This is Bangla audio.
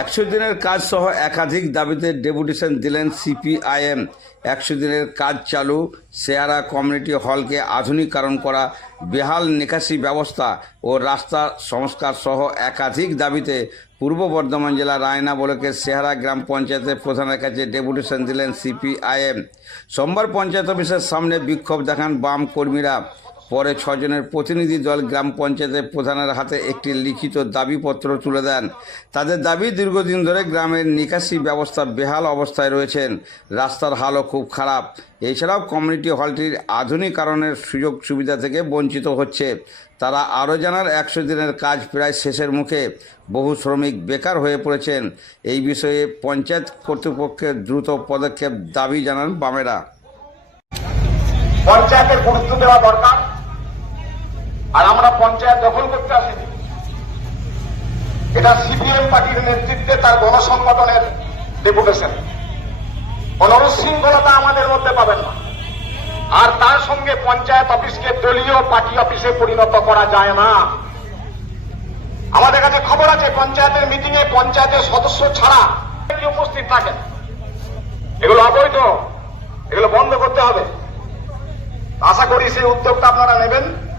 একশো দিনের কাজ সহ একাধিক দাবিতে ডেপুটেশন দিলেন সিপিআইএম। একশো দিনের কাজ চালু, সেয়ারা কমিউনিটি হলকে আধুনিকরণ করা, বেহাল নিকাশি ব্যবস্থা ও রাস্তা সংস্কার সহ একাধিক দাবিতে পূর্ব বর্ধমান জেলা রায়না ব্লকের সেহারা গ্রাম পঞ্চায়েতের প্রধানের কাছে ডেপুটেশন দিলেন সিপিআইএম। সোমবার পঞ্চায়েত অফিসের সামনে বিক্ষোভ দেখান বাম কর্মীরা। পরে ছজনের প্রতিনিধি দল গ্রাম পঞ্চায়েতের প্রধানের হাতে একটি লিখিত দাবিপত্র তুলে দেন। তাদের দাবি, দীর্ঘদিন ধরে গ্রামের নিকাশি ব্যবস্থা বেহাল অবস্থায় রয়েছেন। রাস্তার হালও খুব খারাপ। এছাড়াও কমিউনিটি হলটির আধুনিকরণের সুযোগ সুবিধা থেকে বঞ্চিত হচ্ছে। তারা আরও জানার একশো দিনের কাজ প্রায় শেষের মুখে। বহু শ্রমিক বেকার হয়ে পড়েছেন। এই বিষয়ে পঞ্চায়েত কর্তৃপক্ষের দ্রুত পদক্ষেপ দাবি জানান বামেরা। পঞ্চায়েতের গুরুত্ব দেওয়া দরকার। আর আমরা পঞ্চায়েত দখল করতে আসিনি। এটা সিপিএম পার্টির নেতৃত্বে তার গণসংগঠনের ডেপুটেশন। কোন উশৃঙ্খলতা আমাদের মধ্যে পাবেন না। আর তার সঙ্গে পঞ্চায়েত অফিসকে দলীয় পার্টি অফিসে পরিণত করা যায় না। আমাদের কাছে খবর আছে, পঞ্চায়েতের মিটিং এ পঞ্চায়েতের সদস্য ছাড়া উপস্থিত থাকেন? এগুলো অবৈধ। এগুলো বন্ধ করতে হবে। আশা করি সেই উদ্যোগটা আপনারা নেবেন।